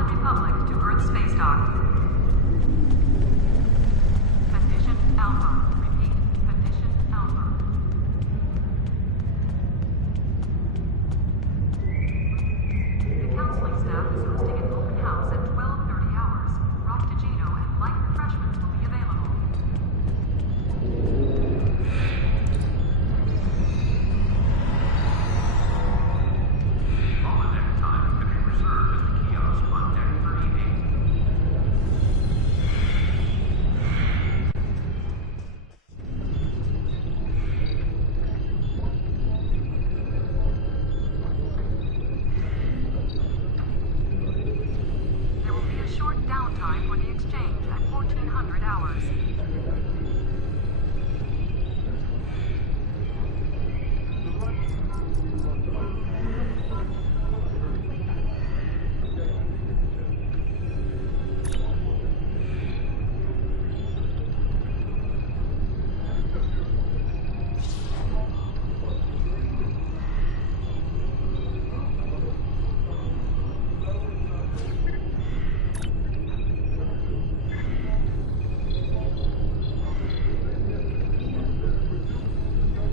Solid Republic to Earth space dock. Condition Alpha. Repeat. Condition Alpha. The counseling staff is hosting an open house at 12:30 hours. Roctigino and light refreshments will be available. Holodeck time can be reserved at the kiosk on deck 38. There will be a short downtime for the exchange at 1400 hours.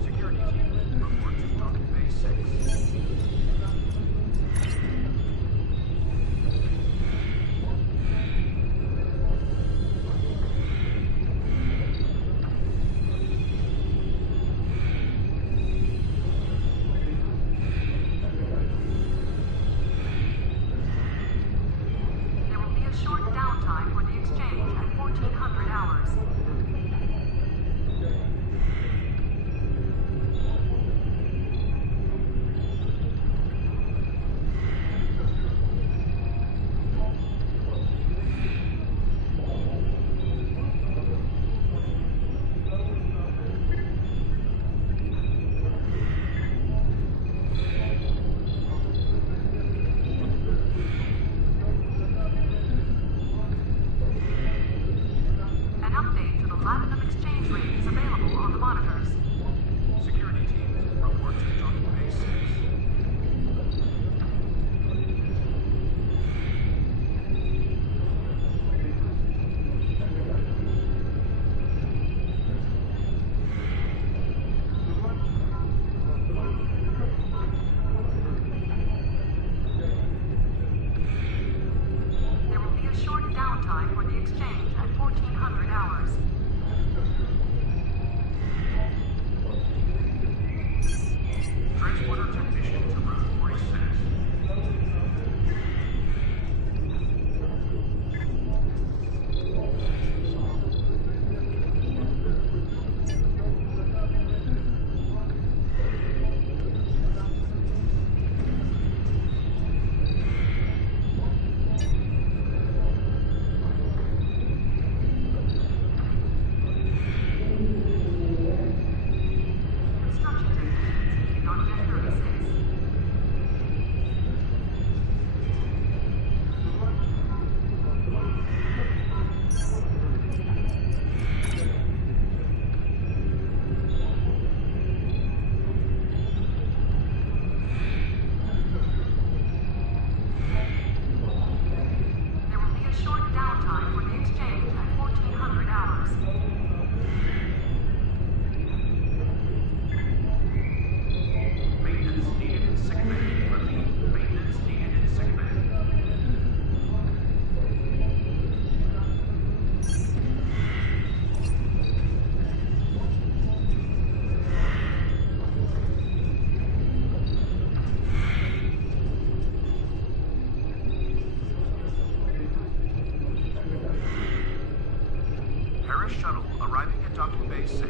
Security team, report to Docking Bay 6. There will be a short downtime for the exchange at 1400 hours. An update to the Platinum exchange rate is available on the monitors. Security team, report to Docking Bay 6. There will be a short downtime for the exchange at 1400 hours. Transporter technician to Route 46. Construction technicians leaving on deck 36. There will be a short downtime for the exchange at 1400 hours. Maintenance needed in sick bay. Repeat, maintenance needed in sick bay. Harris shuttle arriving at Docking Bay 6.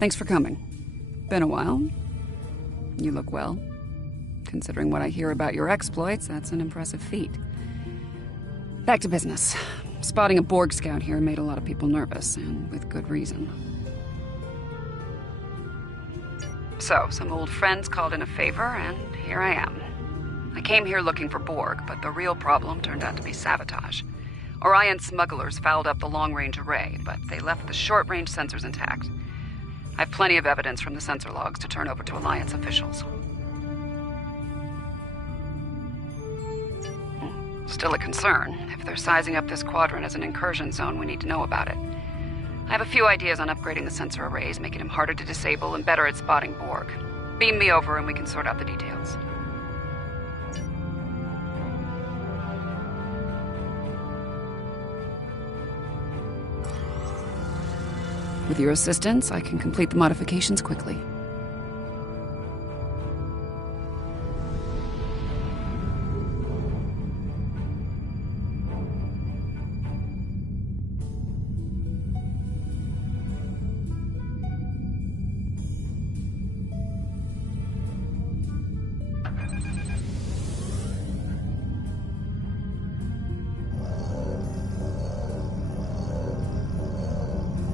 Thanks for coming. Been a while. You look well. Considering what I hear about your exploits, that's an impressive feat. Back to business. Spotting a Borg scout here made a lot of people nervous, and with good reason. So, some old friends called in a favor, and here I am. I came here looking for Borg, but the real problem turned out to be sabotage. Orion smugglers fouled up the long-range array, but they left the short-range sensors intact. I have plenty of evidence from the sensor logs to turn over to Alliance officials. Still a concern. If they're sizing up this quadrant as an incursion zone, we need to know about it. I have a few ideas on upgrading the sensor arrays, making them harder to disable and better at spotting Borg. Beam me over and we can sort out the details. With your assistance, I can complete the modifications quickly.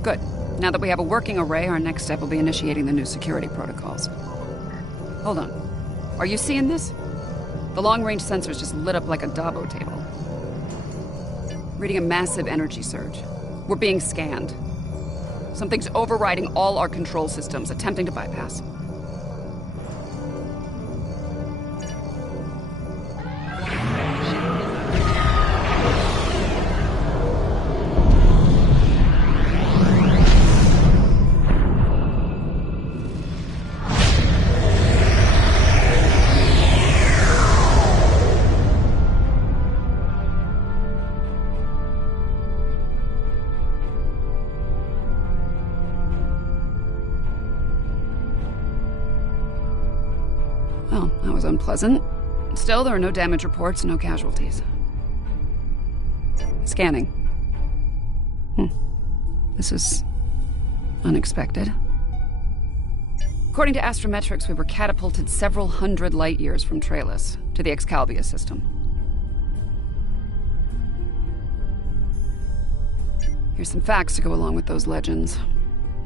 Good. Now that we have a working array, our next step will be initiating the new security protocols. Hold on. Are you seeing this? The long-range sensors just lit up like a Dabo table. Reading a massive energy surge. We're being scanned. Something's overriding all our control systems, attempting to bypass. Well, that was unpleasant. Still, there are no damage reports, no casualties. Scanning. This is unexpected. According to Astrometrics, we were catapulted several hundred light years from Traelus to the Excalibia system. Here's some facts to go along with those legends.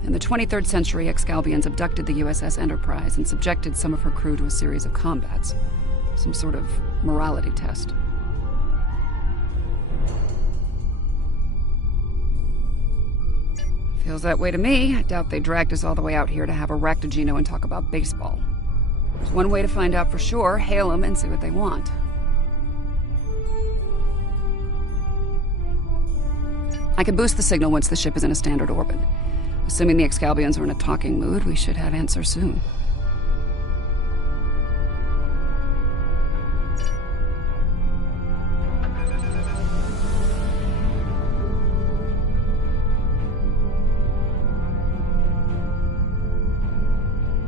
In the 23rd century, Excalbians abducted the USS Enterprise and subjected some of her crew to a series of combats. Some sort of morality test. Feels that way to me. I doubt they dragged us all the way out here to have a Raktajino and talk about baseball. There's one way to find out for sure. Hail them and see what they want. I can boost the signal once the ship is in a standard orbit. Assuming the Excalbians are in a talking mood, we should have answer soon.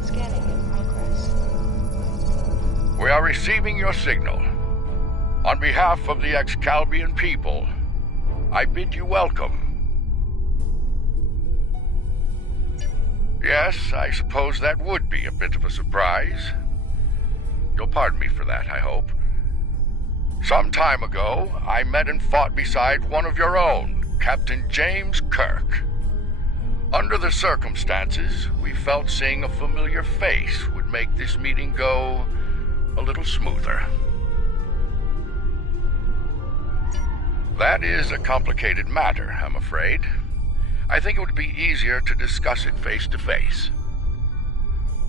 Scanning in progress. We are receiving your signal. On behalf of the Excalbian people, I bid you welcome. Yes, I suppose that would be a bit of a surprise. You'll pardon me for that, I hope. Some time ago, I met and fought beside one of your own, Captain James Kirk. Under the circumstances, we felt seeing a familiar face would make this meeting go a little smoother. That is a complicated matter, I'm afraid. I think it would be easier to discuss it face to face.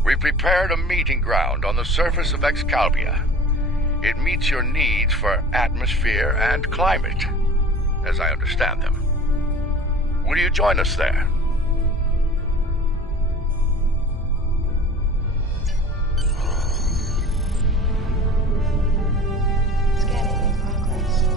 We prepared a meeting ground on the surface of Excalibia. It meets your needs for atmosphere and climate, as I understand them. Will you join us there? Scanning in progress.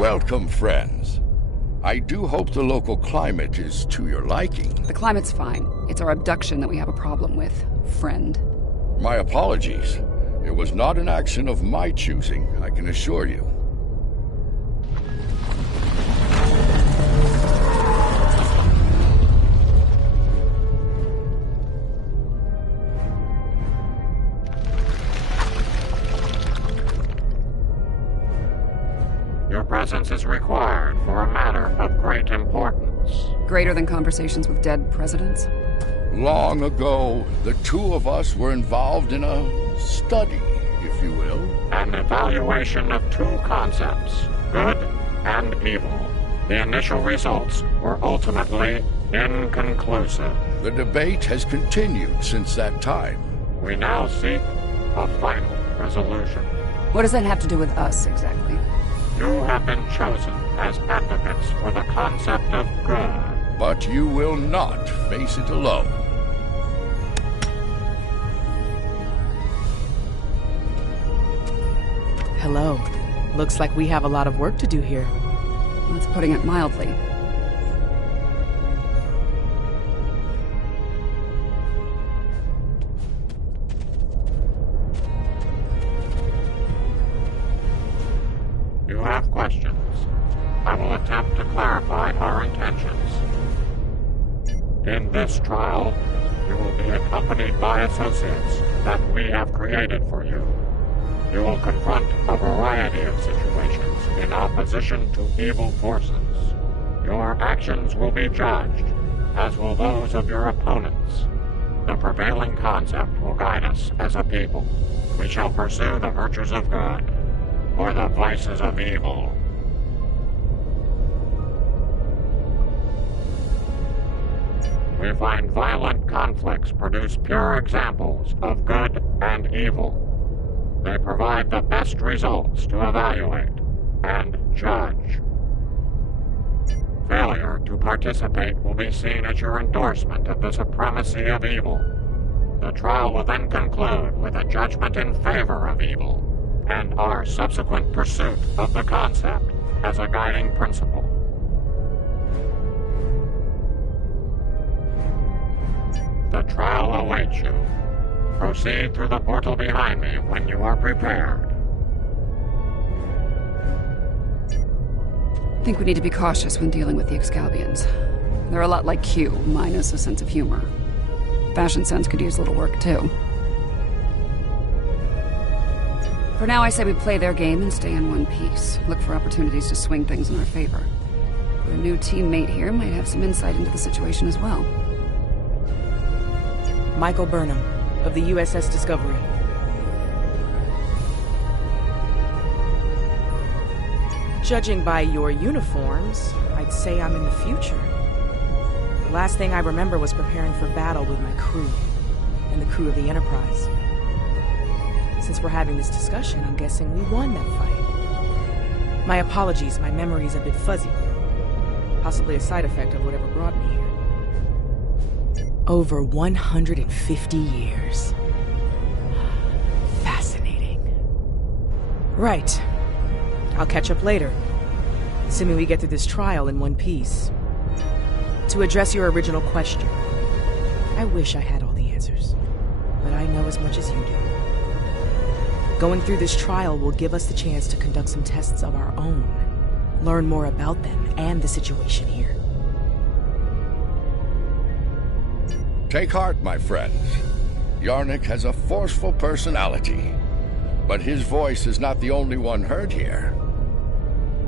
Welcome, friends. I do hope the local climate is to your liking. The climate's fine. It's our abduction that we have a problem with, friend. My apologies. It was not an action of my choosing, I can assure you. Your presence is required for a matter of great importance. Greater than conversations with dead presidents? Long ago, the two of us were involved in a study, if you will. An evaluation of two concepts, good and evil. The initial results were ultimately inconclusive. The debate has continued since that time. We now seek a final resolution. What does that have to do with us, exactly? You have been chosen as advocates for the concept of good. But you will not face it alone. Hello. Looks like we have a lot of work to do here. That's putting it mildly. You have questions. I will attempt to clarify our intentions. In this trial, you will be accompanied by associates that we have created for you. You will confront a variety of situations in opposition to evil forces. Your actions will be judged, as will those of your opponents. The prevailing concept will guide us as a people. We shall pursue the virtues of good, or the vices of evil. We find violent conflicts produce pure examples of good and evil. They provide the best results to evaluate and judge. Failure to participate will be seen as your endorsement of the supremacy of evil. The trial will then conclude with a judgment in favor of evil, and our subsequent pursuit of the concept as a guiding principle. The trial awaits you. Proceed through the portal behind me when you are prepared. I think we need to be cautious when dealing with the Excalbians. They're a lot like Q, minus a sense of humor. Fashion Sense could use a little work, too. For now, I say we play their game and stay in one piece. Look for opportunities to swing things in our favor. Our new teammate here might have some insight into the situation as well. Michael Burnham, of the USS Discovery. Judging by your uniforms, I'd say I'm in the future. The last thing I remember was preparing for battle with my crew, and the crew of the Enterprise. Since we're having this discussion, I'm guessing we won that fight. My apologies, my memory's a bit fuzzy. Possibly a side effect of whatever brought me here. Over 150 years. Fascinating. Right. I'll catch up later, assuming we get through this trial in one piece. To address your original question, I wish I had all the answers, but I know as much as you do. Going through this trial will give us the chance to conduct some tests of our own, learn more about them and the situation here. Take heart, my friends. Yarnik has a forceful personality, but his voice is not the only one heard here.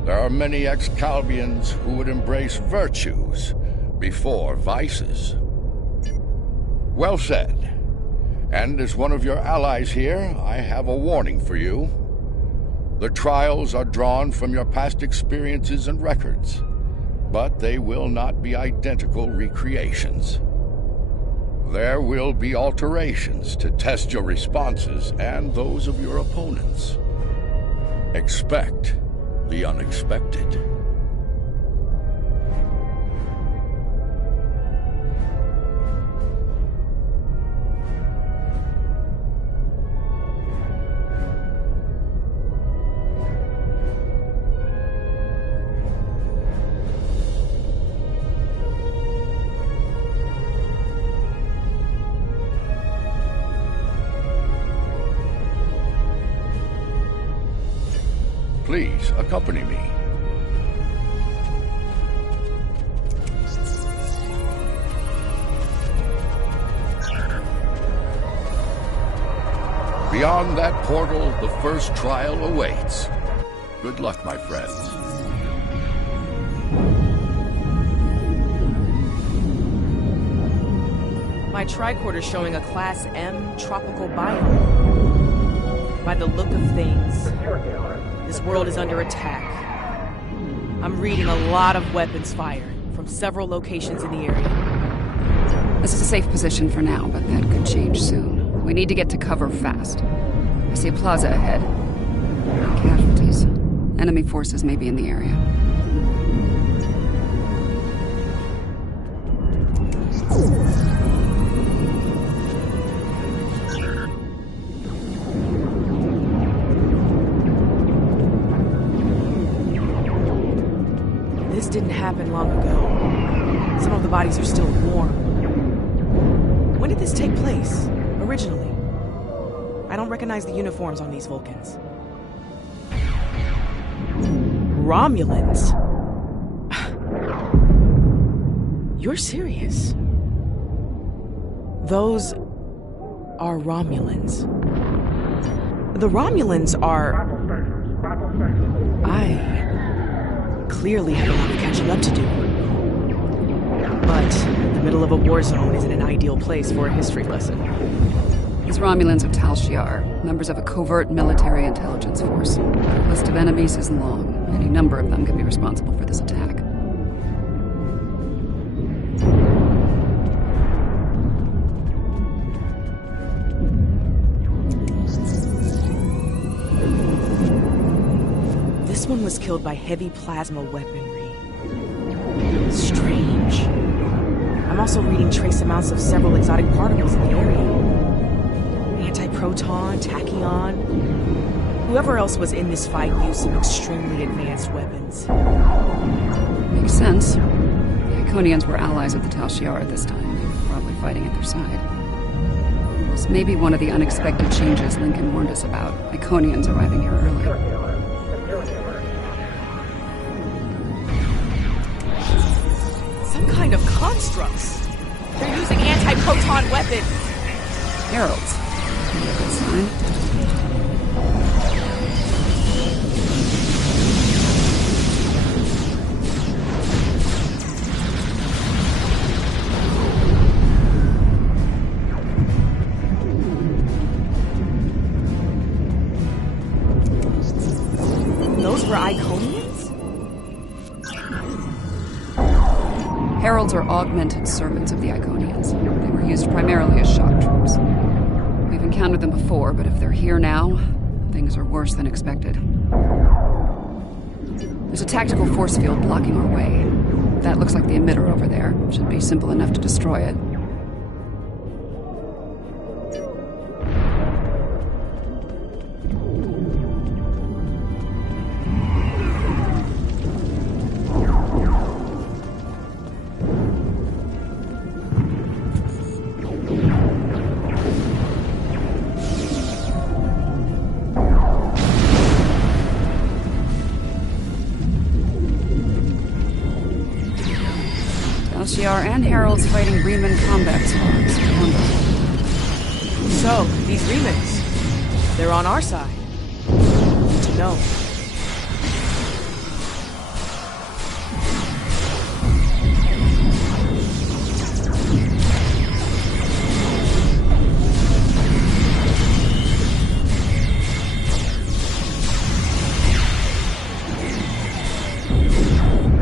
There are many Excalbians who would embrace virtues before vices. Well said. And as one of your allies here, I have a warning for you. The trials are drawn from your past experiences and records, but they will not be identical recreations. There will be alterations to test your responses and those of your opponents. Expect the unexpected. Please, accompany me. Beyond that portal, the first trial awaits. Good luck, my friends. My tricorder's showing a Class M tropical biome. By the look of things, this world is under attack. I'm reading a lot of weapons fired from several locations in the area. This is a safe position for now, but that could change soon. We need to get to cover fast. I see a plaza ahead. Casualties. Enemy forces may be in the area. This didn't happen long ago. Some of the bodies are still warm. When did this take place, originally? I don't recognize the uniforms on these Vulcans. Romulans? You're serious? Those are Romulans. The Romulans are... I clearly have a lot of catching up to do. But the middle of a war zone isn't an ideal place for a history lesson. These Romulans are Tal Shiar, members of a covert military intelligence force. The list of enemies is long. Any number of them could be responsible for this attack. This one was killed by heavy plasma weaponry. Strange. I'm also reading trace amounts of several exotic particles in the area. Anti-proton, tachyon. Whoever else was in this fight used some extremely advanced weapons. Makes sense. The Iconians were allies of the Tal Shiar at this time. They were probably fighting at their side. This may be one of the unexpected changes Lincoln warned us about. Iconians arriving here early. Some kind of constructs. They're using anti-proton weapons. Heralds. Good sign. Those were Iconians? Heralds are augmented servants of the Iconians. They were used primarily as shock troops. We've encountered them before, but if they're here now, things are worse than expected. There's a tactical force field blocking our way. That looks like the emitter over there. Should be simple enough to destroy it. Shiar and Heralds fighting Reman combat squads. Wonderful. So, these Remans, they're on our side. Good to know.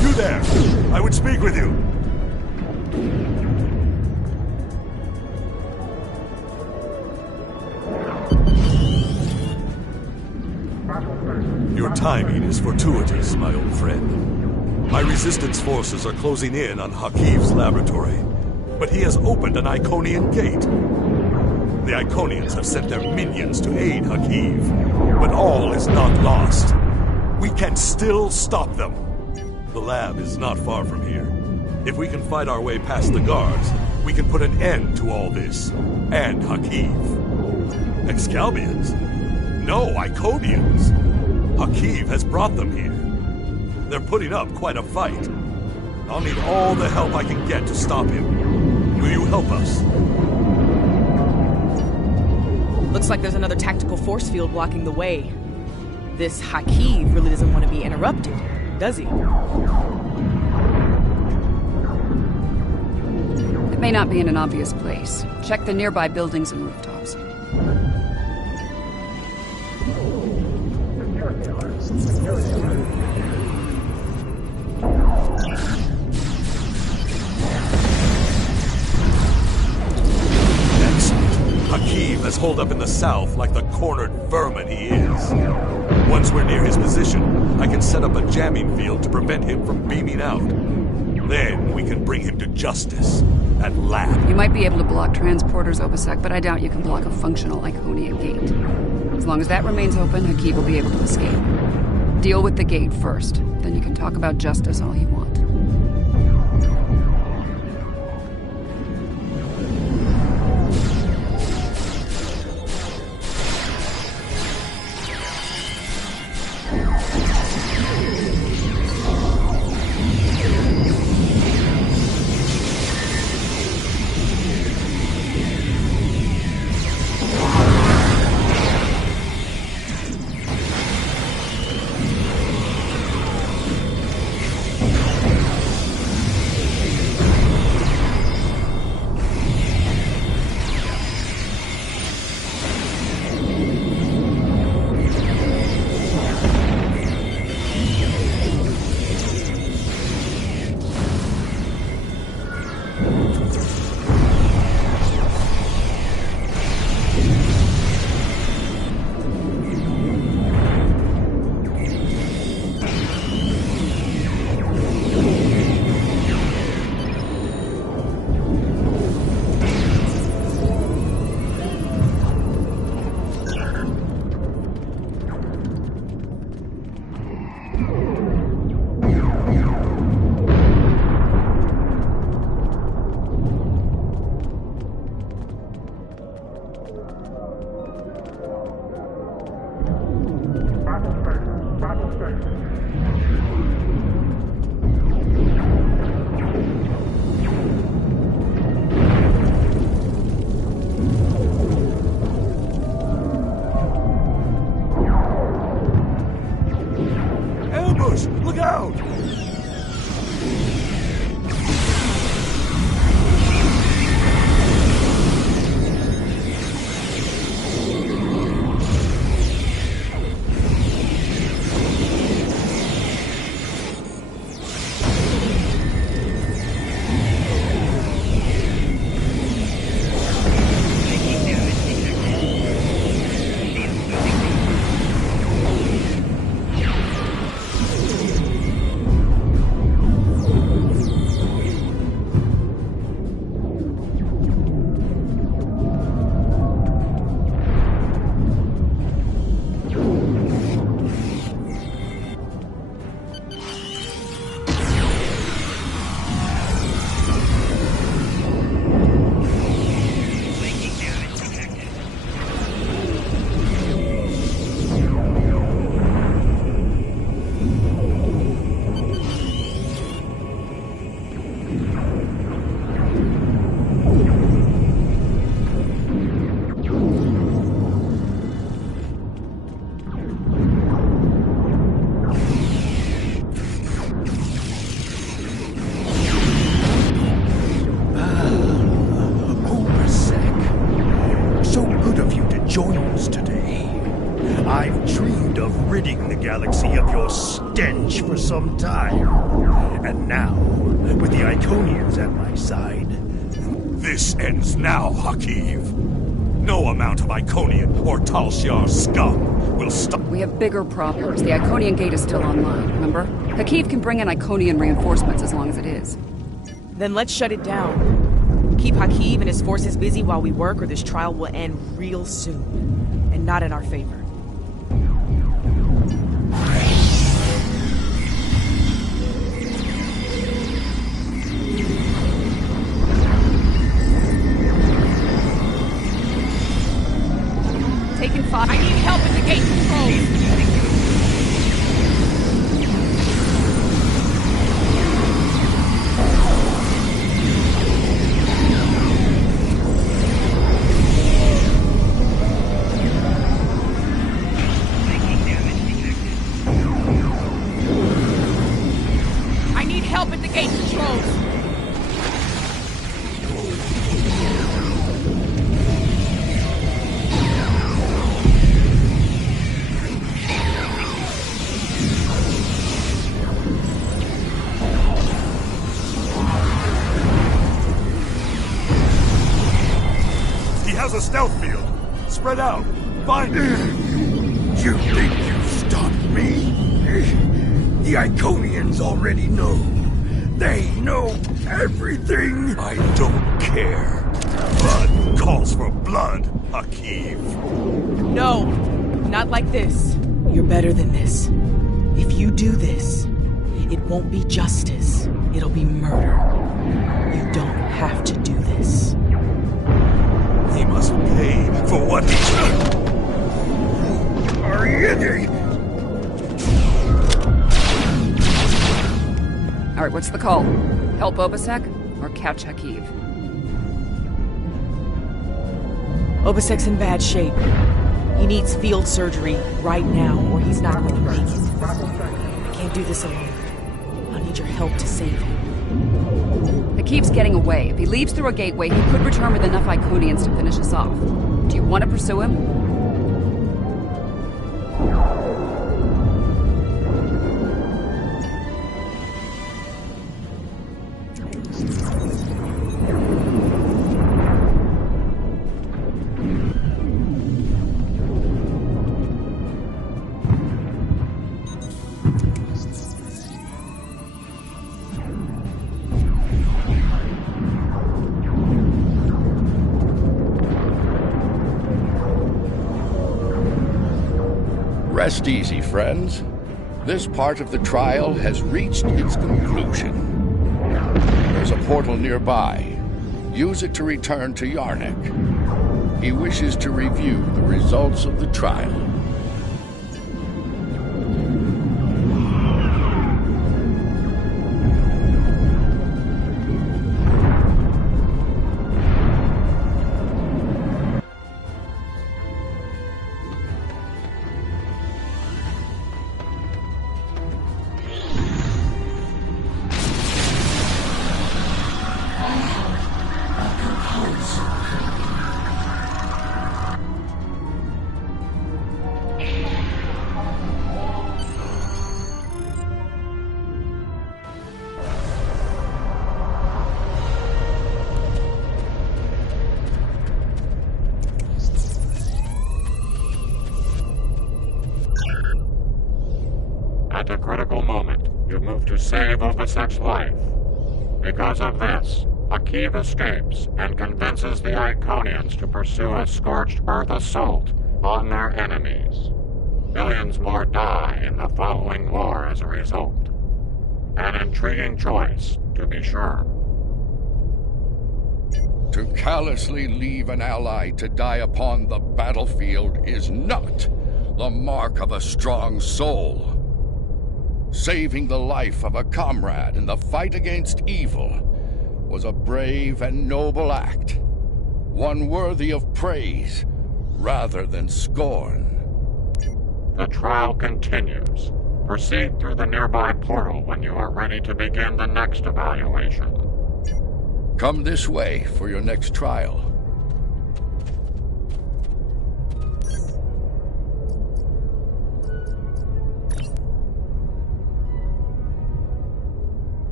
You there! I would speak with you! Your timing is fortuitous, my old friend. My resistance forces are closing in on Hakiv's laboratory, but he has opened an Iconian gate. The Iconians have sent their minions to aid Hakiv, but all is not lost. We can still stop them. The lab is not far from here. If we can fight our way past the guards, we can put an end to all this, and Hakiv. Excalbians? No, Iconians. Hakiv has brought them here. They're putting up quite a fight. I'll need all the help I can get to stop him. Will you help us? Looks like there's another tactical force field blocking the way. This Hakiv really doesn't want to be interrupted, does he? It may not be in an obvious place. Check the nearby buildings and rooftops. Hakiv has holed up in the south like the cornered vermin he is. Once we're near his position, I can set up a jamming field to prevent him from beaming out. Then we can bring him to justice, at last. You might be able to block transporters, Obasek, but I doubt you can block a functional Iconian gate. As long as that remains open, Hakiv will be able to escape. Deal with the gate first, then you can talk about justice all you want. Look out! I've dreamed of ridding the galaxy of your stench for some time. And now, with the Iconians at my side... This ends now, Hakiv. No amount of Iconian or Tal Shiar scum will stop... We have bigger problems. The Iconian gate is still online, remember? Hakiv can bring in Iconian reinforcements as long as it is. Then let's shut it down. Keep Hakiv and his forces busy while we work, or this trial will end real soon. And not in our favor. Taking fire. I need help at the gate controls. has a stealth field. Spread out. Find him. You think you stopped me? The Iconians already know. They know everything. I don't care. Blood calls for blood, Hakiv. No, not like this. You're better than this. If you do this, it won't be justice. It'll be murder. You don't have to do this. He must pay for what he's done. Are you? All right, what's the call? Help Obasek or catch Hakiv? Obasek's in bad shape. He needs field surgery right now, or he's not going to make it. I can't do this alone. I'll need your help to save him. Hakiv's getting away. If he leaves through a gateway, he could return with enough Iconians to finish us off. Do you want to pursue him? Rest easy, friends. This part of the trial has reached its conclusion. There's a portal nearby. Use it to return to Yarnik. He wishes to review the results of the trial. At a critical moment, you move to save Obasek's life. Because of this, Hakiv escapes and convinces the Iconians to pursue a Scorched Earth assault on their enemies. Millions more die in the following war as a result. An intriguing choice, to be sure. To callously leave an ally to die upon the battlefield is not the mark of a strong soul. Saving the life of a comrade in the fight against evil was a brave and noble act, one worthy of praise rather than scorn. The trial continues. Proceed through the nearby portal when you are ready to begin the next evaluation. Come this way for your next trial.